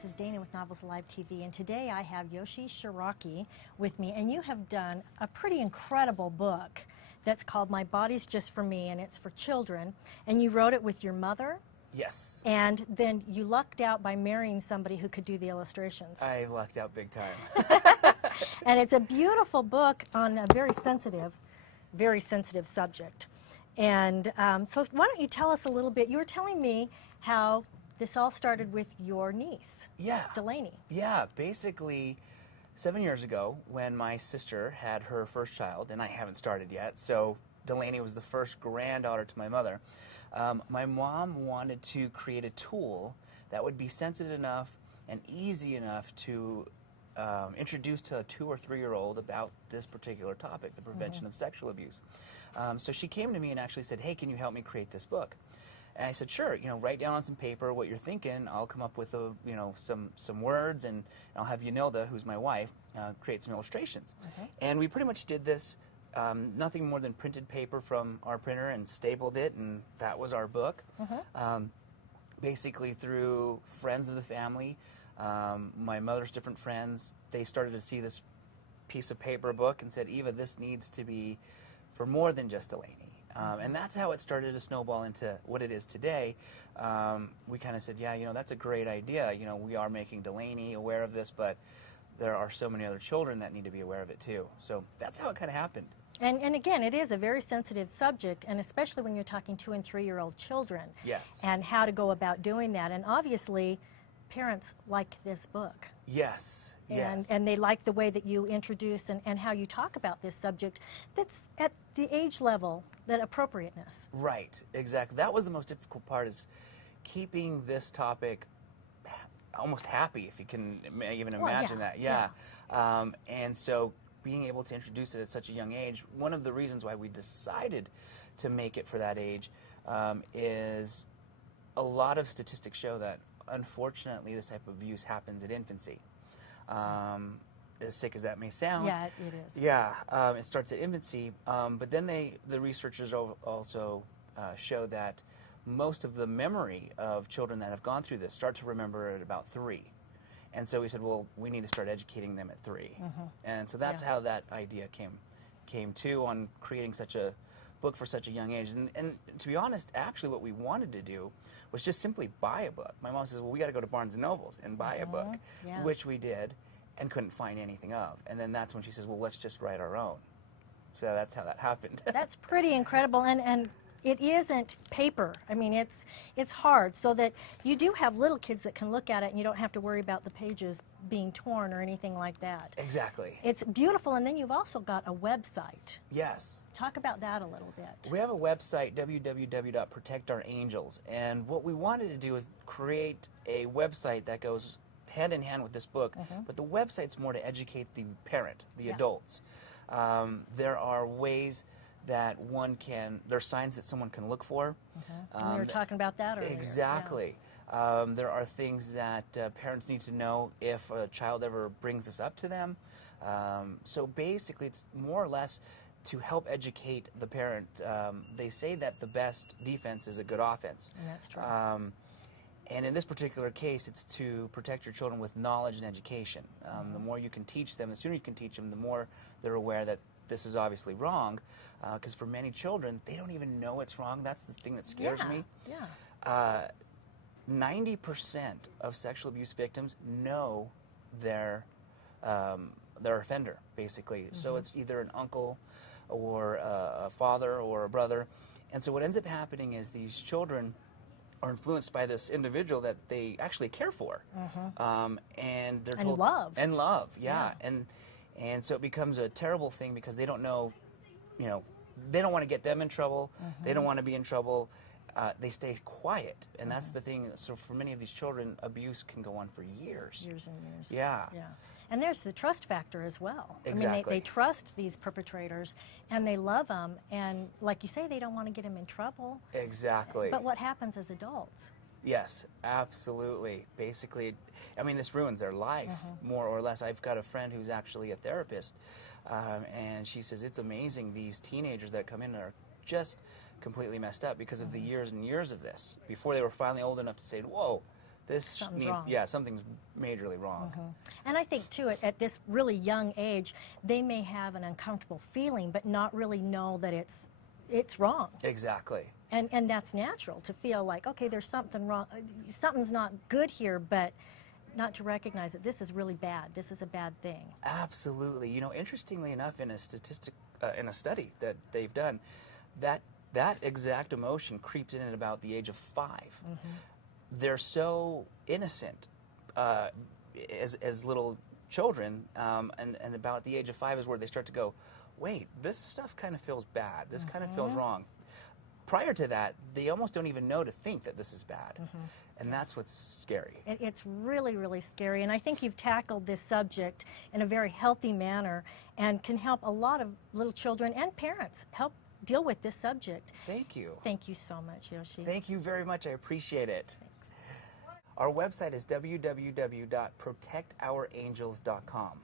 this is Dana with Novels Alive TV, and today I have Yoshi Shiraki with me, and you have done a pretty incredible book that's called My Body's Just For Me, and it's for children, and you wrote it with your mother? Yes. And then you lucked out by marrying somebody who could do the illustrations. I lucked out big time. And it's a beautiful book on a very sensitive subject. And so why don't you tell us a little bit, you were telling me how this all started with your niece, Yeah. Delaney. Yeah, basically 7 years ago when my sister had her first child, and I haven't started yet, so Delaney was the first granddaughter to my mother. My mom wanted to create a tool that would be sensitive enough and easy enough to introduce to a 2 or 3 year old about this particular topic, the prevention of sexual abuse. So she came to me and actually said, "Hey, can you help me create this book?" And I said, "Sure. Write down on some paper what you're thinking. I'll come up with some words, and I'll have Yunilda, who's my wife, create some illustrations." Okay. And we pretty much did this. Nothing more than printed paper from our printer and stapled it, and that was our book. Basically through friends of the family, my mother's different friends, they started to see this piece of paper book and said, "Eva, this needs to be for more than just Delaney." And that's how it started to snowball into what it is today. We kind of said, yeah, that's a great idea. We are making Delaney aware of this, but there are so many other children that need to be aware of it too. So that's how it kind of happened. And again, it is a very sensitive subject, and especially when you're talking 2- and 3-year-old children. Yes. And how to go about doing that. And obviously, parents like this book. Yes. Yes. And they like the way that you introduce and how you talk about this subject that's at the age level, that appropriateness. Right, exactly. That was the most difficult part, is keeping this topic almost happy, if you can even imagine that. Yeah. And so being able to introduce it at such a young age, one of the reasons why we decided to make it for that age is a lot of statistics show that unfortunately this type of abuse happens at infancy. As sick as that may sound. Yeah, it is. Yeah, it starts at infancy, but then the researchers also show that most of the memory of children that have gone through this start to remember at about 3. And so we said, well, we need to start educating them at 3. And so that's how that idea came to, on creating such a book for such a young age. And to be honest, actually what we wanted to do was just simply buy a book. My mom says, well, we got to go to Barnes & Nobles and buy a book, which we did and couldn't find anything of. And then that's when she says, well, let's just write our own. So that's how that happened. That's pretty incredible, and it isn't paper. I mean, it's hard, so that you do have little kids that can look at it and you don't have to worry about the pages being torn or anything like that. Exactly. It's beautiful, and then you've also got a website. Yes. Talk about that a little bit. We have a website, www.protectourangels, and what we wanted to do is create a website that goes hand in hand with this book, but the website's more to educate the parent, the adults. There are ways that there's signs that someone can look for. We were talking about that earlier. Exactly. There are things that parents need to know if a child ever brings this up to them. So basically, it's more or less to help educate the parent. They say that the best defense is a good offense. And that's true. And in this particular case, it's to protect your children with knowledge and education. The more you can teach them, the sooner you can teach them, the more they're aware that this is obviously wrong. Because for many children, they don't even know it's wrong. That's the thing that scares me. 90% of sexual abuse victims know their offender, basically. So it's either an uncle or a father or a brother. And so what ends up happening is these children are influenced by this individual that they actually care for. And they're told... And love. Yeah. And so it becomes a terrible thing because they don't know, they don't want to get them in trouble. They don't want to be in trouble. They stay quiet. And that's the thing. So for many of these children, abuse can go on for years. Years and years. Yeah. And there's the trust factor as well. Exactly. I mean, they trust these perpetrators, and they love them, and like you say, they don't want to get them in trouble. Exactly. But what happens as adults? Yes, absolutely. Basically, I mean, this ruins their life, more or less. I've got a friend who's actually a therapist, and she says it's amazing, these teenagers that come in are just completely messed up because of the years and years of this, before they were finally old enough to say, whoa, this Something's wrong. yeah, something's majorly wrong. And I think, too, at this really young age, they may have an uncomfortable feeling, but not really know that it's wrong. Exactly. And that's natural to feel like, okay, there's something wrong, something's not good here, but not to recognize that this is really bad. This is a bad thing. Absolutely. You know, interestingly enough, in a study that they've done, that exact emotion creeps in at about the age of 5. They're so innocent as little children, and about the age of 5 is where they start to go, wait, this stuff kind of feels bad. This kind of feels wrong. Prior to that, they almost don't even know to think that this is bad. And that's what's scary. It's really, really scary. And I think you've tackled this subject in a very healthy manner and can help a lot of little children and parents help deal with this subject. Thank you. Thank you so much, Yoshi. Thank you very much. I appreciate it. Our website is www.protectourangels.com.